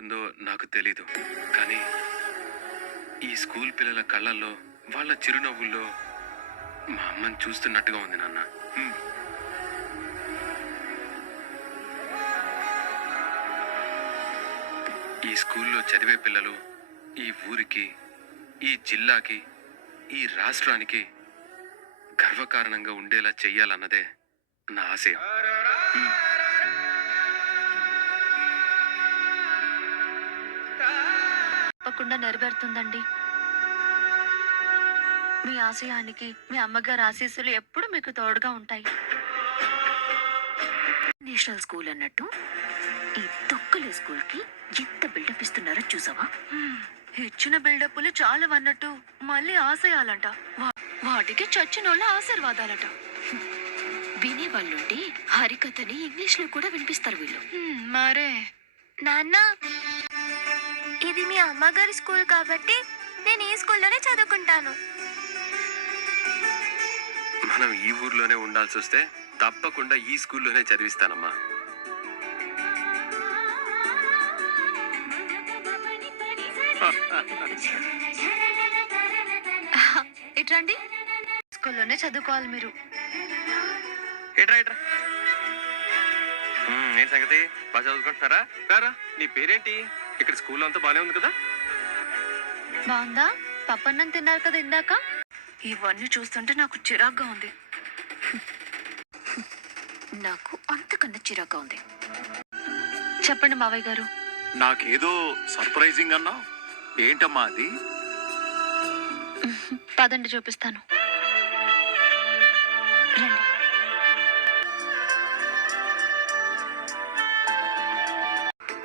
ఉందో నాకు తెలీదు, కానీ ఈ స్కూల్ పిల్లల కళ్ళల్లో, వాళ్ళ చిరునవ్వుల్లో మా అమ్మని చూస్తున్నట్టుగా ఉంది నాన్న. ఈ స్కూల్లో చదివే పిల్లలు ఈ ఊరికి, ఈ జిల్లాకి, ఈ రాష్ట్రానికి గర్వకారణంగా ఉండేలా చెయ్యాలన్నదే నా ఆశయం. తప్పకుండా నెరవేరుతుందండి. మీ ఆశయానికి మీ అమ్మగారి ఆశీస్సులు ఎప్పుడు మీకు తోడుగా ఉంటాయి. నేషనల్ స్కూల్ అన్నట్టు ఈ తొక్కలే స్కూల్ కి ఎంత బిల్డప్ ఇస్తున్నారో చూసావా? ఇచ్చిన బిల్డప్లు చాలా అన్నట్టు మళ్ళీ ఆశయాలంట, వాటికి చచ్చినోళ్ళ ఆశీర్వాదాలట. వినేవాళ్ళుంటే హరికథని ఇంగ్లీష్ లో కూడా వినిపిస్తారు వీళ్ళు. మరే నాన్న, ఇది మీ అమ్మగారి స్కూల్ కాబట్టి నేను ఈ స్కూల్లోనే చదువుకుంటాను. మనం ఈ ఊర్లోనే ఉండాల్సి వస్తే తప్పకుండా ఈ స్కూల్లోనే చదివిస్తానమ్మా. ఇట్రండి, స్కూల్లోనే చదువుకోవాలి మీరు. ఏంటి సంగతి, బాగా చదువుకుంటున్నారా? రారా, నీ పేరేంటి? ఇక్కడ స్కూల్ అంతా బానే ఉంది కదా? బాగుందా? పప్పన్నం తిన్నారు కదా ఇందాక. ఇవన్నీ చూస్తుంటే నాకు చిరాగ్గా ఉంది. నాకు అంతకన్నా చిరాగ్గా ఉంది. చెప్పండి మావయ్య గారు. నాకేదో సర్ప్రైజింగ్ అన్నా, ఏంటమ్మా అది? పదండి చూపిస్తాను. రండి.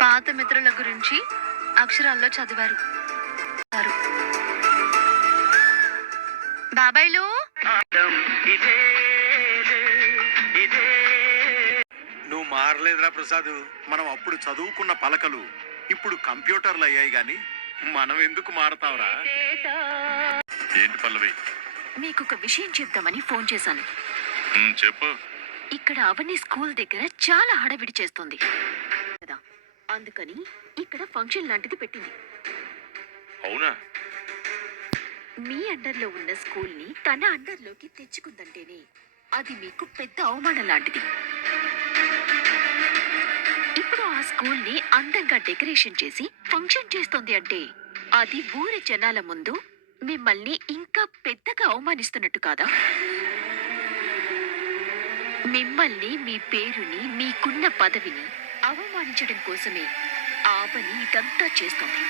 పాత మిత్రుల గురించి అక్షరాల్లో చదివారు. బాబాయ్లు, నువ్వు మారలేదురా ప్రసాద్. మనం అప్పుడు చదువుకున్న పలకలు ఇప్పుడు కంప్యూటర్లు అయ్యాయి గాని మనం ఎందుకు మారతాంరా? ఏంటి పల్లవి? మీకు ఒక విషయం చెప్దామని ఫోన్ చేశాను. చెప్పు. ఇక్కడ అవని స్కూల్ దగ్గర చాలా హడావిడి చేస్తుంది కదా, అందుకని ఇక్కడ ఫంక్షన్ లాంటిది పెట్టింది. అవునా? మీ అండర్లో ఉన్న స్కూల్ ని తన అండర్లోకి తెచ్చుకుందంటేనే అది మీకు పెద్ద అవమానం లాంటిది. ఇప్పుడు ఆ స్కూల్ ని అందంగా డెకరేషన్ చేసి ఫంక్షన్ చేస్తోంది అంటే అది ఊరి జనాల ముందు మిమ్మల్ని ఇంకా పెద్దగా అవమానిస్తున్నట్టు కాదా? మిమ్మల్ని, మీ పేరుని, మీకున్న పదవిని అవమానించడం కోసమే ఆవని ఇదంతా చేస్తోంది.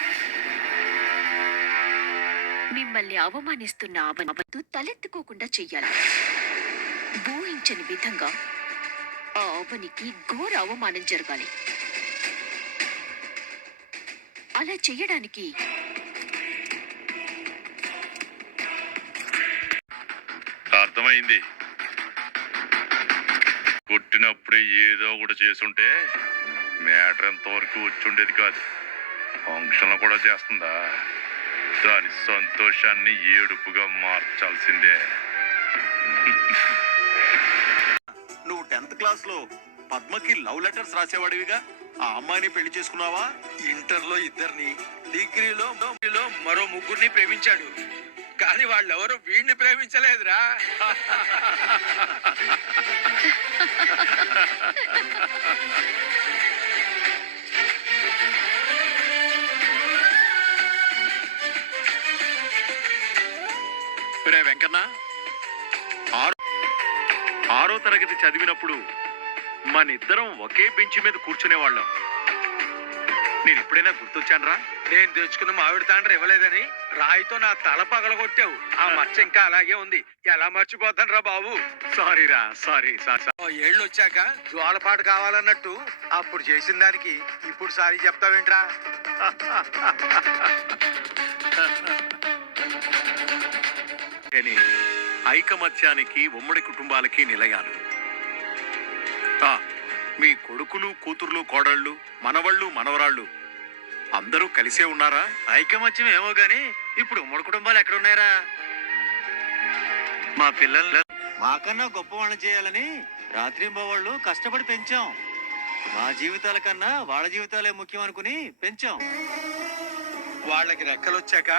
మిమ్మల్ని అవమానిస్తున్న ఆవనవద్దు తలెత్తుకోకుండా చెయ్యాలి. ఊహించని విధంగా ఆ ఆవనికి ఘోర అవమానం జరగాలి. అలా చెయ్యడానికి అర్థమైంది. కొట్టినప్పుడే ఏదో ఒకటి చేసుంటే మ్యాటర్ ఎంతవరకు వచ్చుండేది కాదు. ఫంక్షన్లు కూడా చేస్తుందా? దాని సంతోషాన్ని ఏడుపుగా మార్చాల్సిందే. నువ్వు 10th క్లాస్ లో పద్మకి లవ్ లెటర్స్ రాసేవాడివిగా, ఆ అమ్మాయిని పెళ్లి చేసుకున్నావా? ఇంటర్లో ఇద్దరిని, డిగ్రీలో మరో ముగ్గురిని ప్రేమించాడు. కానీ వాళ్ళెవరూ వీడిని ప్రేమించలేదురా. వెంకన్న, 6వ తరగతి చదివినప్పుడు మనిద్దరం ఒకే బెంచ్ మీద కూర్చునేవాళ్ళం. నేను ఎప్పుడైనా గుర్తొచ్చానరా? నేను తెచ్చుకున్న మామిడి తాండ్ర ఇవ్వలేదని రాయితో నా తల పగలగొట్టావు. ఆ మచ్చ ఇంకా అలాగే ఉంది. ఎలా మర్చిపోతాను రా బాబు. సారీరా, సారీ. ఏళ్ళు వచ్చాక జోలపాట కావాలన్నట్టు అప్పుడు చేసిన దానికి ఇప్పుడు సారీ చెప్తావేంట్రా? ఐకమత్యానికి, ఉమ్మడి కుటుంబాలకి నిలయాలు. మీ కొడుకులు, కూతుర్లు, కోడళ్ళు, మనవళ్ళు, మనవరాళ్ళు అందరూ కలిసే ఉన్నారా? ఐకమత్యం ఏమో గాని ఇప్పుడు ఉమ్మడి కుటుంబాలు ఎక్కడున్నారా? మా పిల్లల్ని మాకన్నా గొప్ప వాళ్ళని చేయాలని రాత్రింబవళ్ళు కష్టపడి పెంచాం. మా జీవితాల కన్నా వాళ్ళ జీవితాలే ముఖ్యం అనుకుని పెంచాం. వాళ్ళకి రెక్కలు వచ్చాక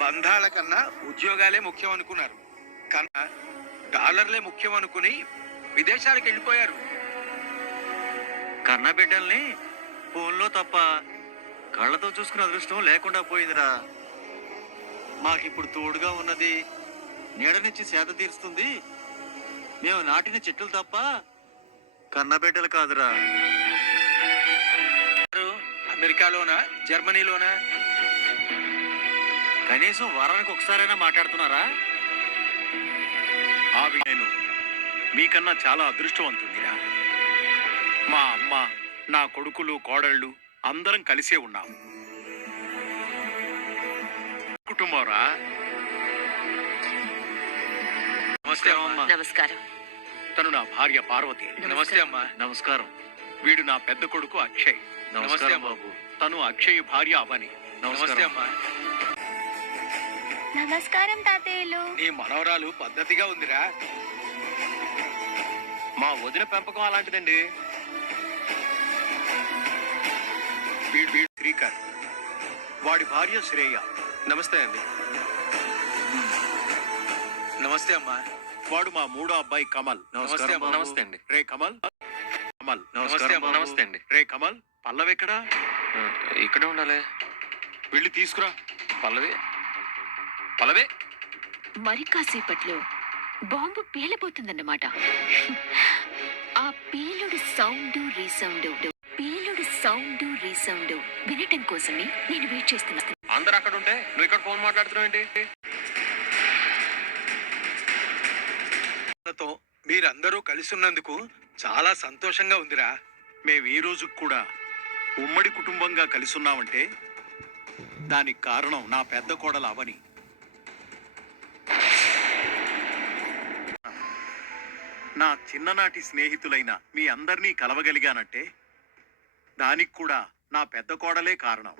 బంధాల కన్నా ఉద్యోగాలే ముఖ్యం అనుకున్నారు, కన్నా డాలర్లే ముఖ్యం అనుకుని విదేశాలకు వెళ్ళిపోయారు. కన్న బిడ్డల్ని ఫోన్లో తప్ప కళ్ళతో చూసుకునే అదృష్టం లేకుండా పోయిందిరా. మాకిప్పుడు తోడుగా ఉన్నది, నీడనిచ్చి సేద తీరుస్తుంది మేము నాటిన చెట్లు తప్ప కన్న బిడ్డలు కాదురా. అమెరికాలోనా జర్మనీలోనా? కనీసం వారానికి ఒకసారైనా మాట్లాడుతున్నారా? నేను మీకన్నా చాలా అదృష్టవంతుందిరా. మా అమ్మ, నా కొడుకులు, కోడళ్ళు అందరం కలిసే ఉన్నాం. కుటుంబంరా. నమస్తే అమ్మా. నమస్కారం. తను నా భార్య పార్వతి. నమస్తే అమ్మా. నమస్కారం. వీడు నా పెద్ద కొడుకు అక్షయ్. నమస్కారం బాబు. తను అక్షయ్ భార్య అవని. నమస్తే అమ్మా. నమస్కారం తాతయ్యలు. నీ మనవరాలు పద్ధతిగా ఉందిరా. మా వదిన పెంపకం అలాంటిదండి. వీడు శ్రీకర్, వాడి భార్య శ్రేయ. నమస్తే అండి. నమస్తే అమ్మా. వాడు మా మూడో అబ్బాయి కమల్. నమస్తే అమ్మా. నమస్తే అండి. రే కమల్. కమల్. నమస్తే అమ్మా. నమస్తే అండి. రే కమల్, పల్లవెక్కడా? ఇక్కడే ఉండాలి. వెళ్ళి తీసుకురా. పల్లవి పల్లవి మరి కాసేపట్లో బాంబు పేలిపోతుందన్నమాట. ఆ పేలుడు సౌండ్ రీసౌండ్ వినటం కోసమే నేను వెయిట్ చేస్తున్నాను. అందరు అక్కడ ఉంటే నువ్వు ఇక్కడ ఫోన్ మాట్లాడుతున్నావు ఏంటి? తో మీరందరూ కలిసి ఉన్నందుకు చాలా సంతోషంగా ఉందిరా. మేము ఈ రోజు కూడా ఉమ్మడి కుటుంబంగా కలిసి ఉన్నామంటే దానికి కారణం నా పెద్ద కోడలు అవని. నా చిన్ననాటి స్నేహితులైన మీ అందరినీ కలవగలిగానంటే దానికి కూడా నా పెద్ద కోడలే కారణం.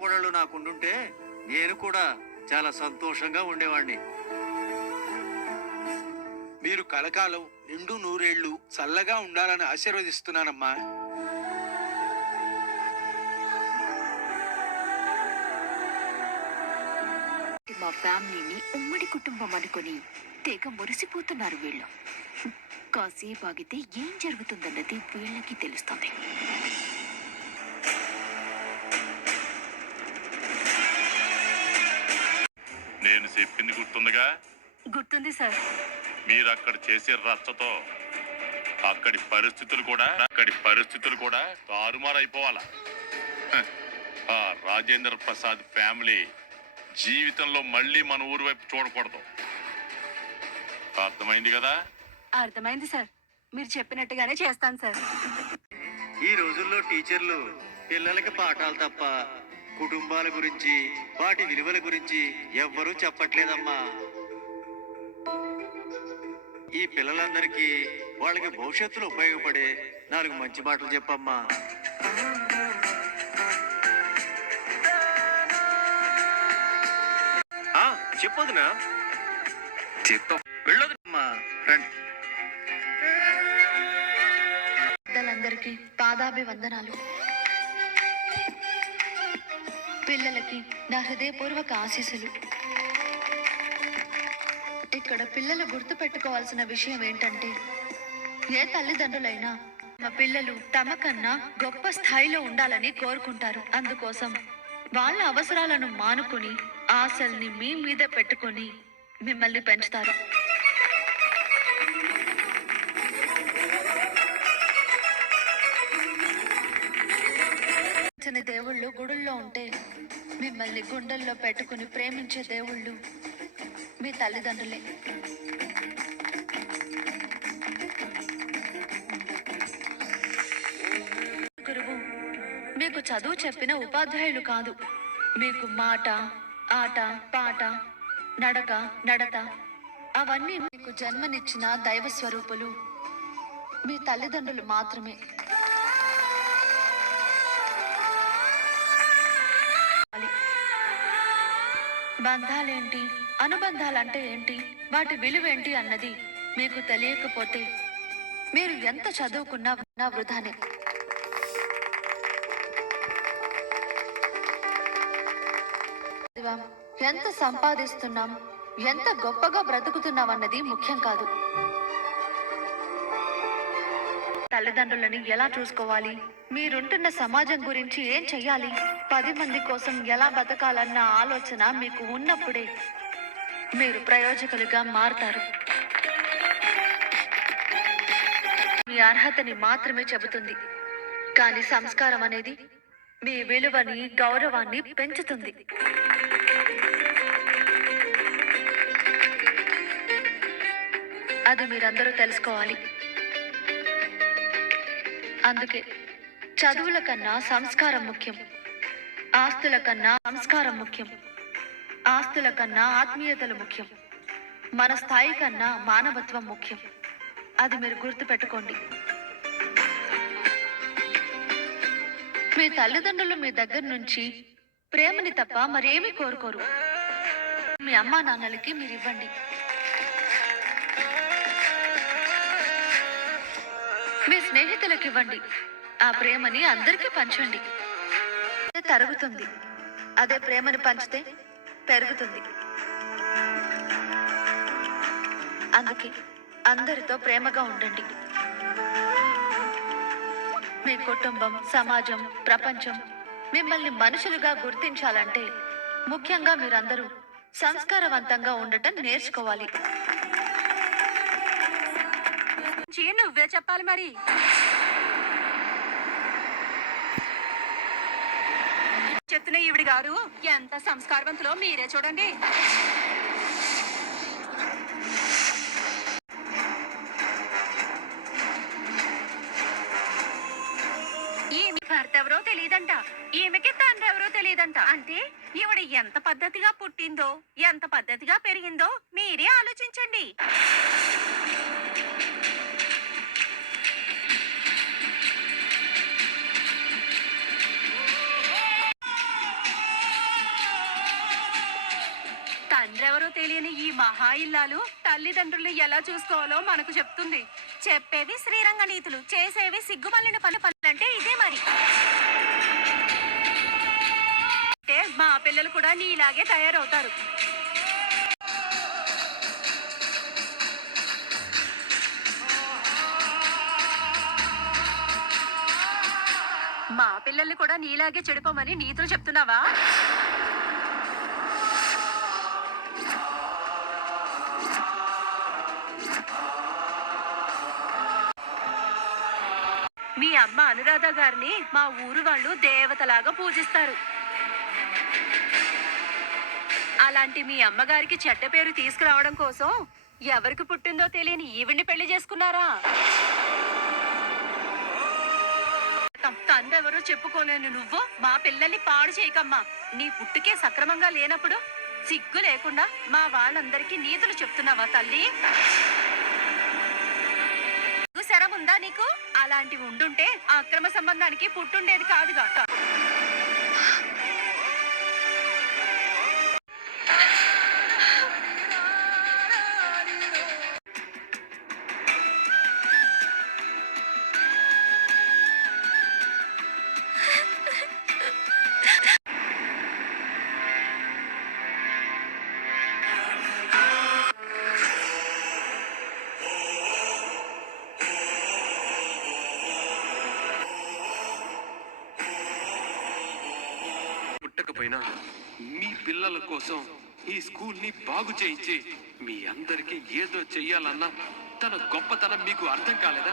కోడళ్ళు నాకుండుంటే నేను కూడా చాలా సంతోషంగా ఉండేవాడిని. మీరు కలకాలం నిండు నూరేళ్లు చల్లగా ఉండాలని ఆశీర్వదిస్తున్నానమ్మా. మా ఫ్యామిలీని ఉమ్మడి కుటుంబం అనుకుని తెగ మురిసిపోతున్నారు వీళ్ళు. కాసేపు ఆగితే ఏం జరుగుతుందన్నది వీళ్ళకి తెలుస్తుంది. నేను చెప్పింది గుర్తుందిగా? గుర్తుంది సార్. మీరు అక్కడ చేసే రచ్చతో అక్కడి పరిస్థితులు కూడా తారుమారైపోవాలా. ఆ రాజేంద్ర ప్రసాద్ ఫ్యామిలీ జీవితంలో మళ్ళీ మన ఊరు వైపు చూడకూడదు. అర్థమైంది కదా? అర్థమైంది సార్. మీరు చెప్పినట్టుగానే చేస్తాను సార్. ఈ రోజుల్లో టీచర్లు పిల్లలకి పాఠాలు తప్ప కుటుంబాల గురించి, వాటి విలువల గురించి ఎవ్వరూ చెప్పట్లేదమ్మా. ఈ పిల్లలందరికీ వాళ్ళకి భవిష్యత్తులో ఉపయోగపడే 4 మంచి మాటలు చెప్పమ్మా. చెప్పొద్దునా? చెప్తాం. వెళ్ళొద్దమ్మా. రండి. పెద్దలందరికీ పాదాభివందనాలు. పిల్లలకి నా హృదయపూర్వక ఆశీస్సులు. ఇక్కడ పిల్లలు గుర్తు పెట్టుకోవాల్సిన విషయం ఏంటంటే, ఏ తల్లిదండ్రులైనా మా పిల్లలు తమ కన్నా గొప్ప స్థాయిలో ఉండాలని కోరుకుంటారు. అందుకోసం వాళ్ళ అవసరాలను మానుకొని ఆశల్ని మీ మీద పెట్టుకొని మిమ్మల్ని పెంచుతారు. దేవుళ్ళు గుడుల్లో ఉంటే మిమ్మల్ని గుండెల్లో పెట్టుకుని ప్రేమించే దేవుళ్ళు మీ తల్లిదండ్రులే. గురువు మీకు చదువు చెప్పిన ఉపాధ్యాయులు కాదు. మీకు మాట, ఆట, పాట, నడత అవన్నీ మీకు జన్మనిచ్చిన దైవ స్వరూపులు మీ తల్లిదండ్రులు మాత్రమే. బంధాలేంటి, అనుబంధాలంటే ఏంటి, వాటి విలువేంటి అన్నది మీకు తెలియకపోతే మీరు ఎంత చదువుకున్నా నా వృధానే. ఎంత సంపాదిస్తున్నాం, ఎంత గొప్పగా బ్రతుకుతున్నాం అన్నది ముఖ్యం కాదు. తల్లిదండ్రులని ఎలా చూసుకోవాలి, మీరుంటున్న సమాజం గురించి ఏం చెయ్యాలి, 10 మంది కోసం ఎలా బతకాలన్న ఆలోచన మీకు ఉన్నప్పుడే మీరు ప్రయోజకులుగా మారుతారు. మీ అర్హతని మాత్రమే చెబుతుంది, కానీ సంస్కారం అనేది మీ విలువని, గౌరవాన్ని పెంచుతుంది. అది మీరందరూ తెలుసుకోవాలి. అందుకే చదువుల కన్నా సంస్కారం ముఖ్యం, ఆస్తుల కన్నా సంస్కారం ముఖ్యం, ఆస్తుల కన్నా ఆత్మీయతలు ముఖ్యం, మన స్థాయి కన్నా మానవత్వం ముఖ్యం. అది మీరు గుర్తుపెట్టుకోండి. మీ తల్లిదండ్రులు మీ దగ్గర నుంచి ప్రేమని తప్ప మరేమీ కోరుకోరు. మీ అమ్మా నాన్నలకి మీరు ఇవ్వండి. మీ స్నేహితులకు ఇవ్వండి. ఆ ప్రేమని అందరికీ పంచండి. తరుగుతుంది. అదే ప్రేమని పంచితే పెరుగుతుంది. అందుకే అందరితో ప్రేమగా ఉండండి. మీ కుటుంబం, సమాజం, ప్రపంచం మిమ్మల్ని మనుషులుగా గుర్తించాలంటే ముఖ్యంగా మీరందరూ సంస్కారవంతంగా ఉండటం నేర్చుకోవాలి. నువ్వే చెప్పాలి మరి. చెప్తున్న ఈవిడి గారు ఎంత సంస్కారవంతులో మీరే చూడండి. ఈమె భర్త ఎవరో తెలియదంట, ఈమెకి తండ్రి ఎవరో తెలియదంట. అంటే ఈవిడ ఎంత పద్ధతిగా పుట్టిందో, ఎంత పద్ధతిగా పెరిగిందో మీరే ఆలోచించండి. తండ్రెవరో తెలియని ఈ మహా ఇల్లాలు తల్లిదండ్రులు ఎలా చూసుకోవాలో మనకు చెప్తుంది. చెప్పేవి శ్రీరంగ నీతులు, చేసేవి సిగ్గుమల్లిన పనులంటే ఇదే మరి. అంటే మా పిల్లలు కూడా నీలాగే తయారవుతారు. మా పిల్లల్ని కూడా నీలాగే చెడిపోమని నీతులు చెప్తున్నావా? మీ అమ్మ అనురాధ గారిని మా ఊరు వాళ్ళు దేవతలాగా పూజిస్తారు. అలాంటి మీ అమ్మగారికి చెడ్డ పేరు తీసుకురావడం కోసం ఎవరికి పుట్టిందో తెలియని ఈవిడ్ని పెళ్లి చేసుకున్నారా? తండ్రెవరో చెప్పుకోలేను నువ్వు మా పిల్లల్ని పాడు చేయకమ్మా. నీ పుట్టుకే సక్రమంగా లేనప్పుడు సిగ్గు లేకుండా మా వాళ్ళందరికీ నీతులు చెప్తున్నావా తల్లి? శరం ఉందా నీకు? అలాంటివి ఉండుంటే అక్రమ సంబంధానికి పుట్టుండేది కాదుగా. పుట్టకపోయినా మీ పిల్లల కోసం ఈ స్కూల్ని బాగు చేయించి మీ అందరికీ ఏదో చెయ్యాలన్న తన గొప్పతనం మీకు అర్థం కాలేదా?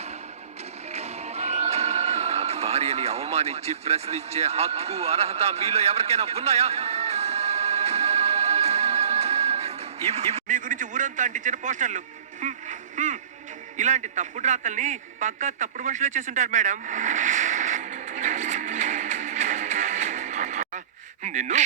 నా భార్యని అవమానించి ప్రశ్నించే హక్కు, అర్హత మీలో ఎవరికైనా ఉన్నాయా? ఇవి మీ గురించి ఊరంతా అంటించిన పోస్టర్లు. ఇలాంటి తప్పుడు రాతల్ని పక్కా తప్పుడు మనుషులే చేస్తుంటారు మేడం. నిన్ను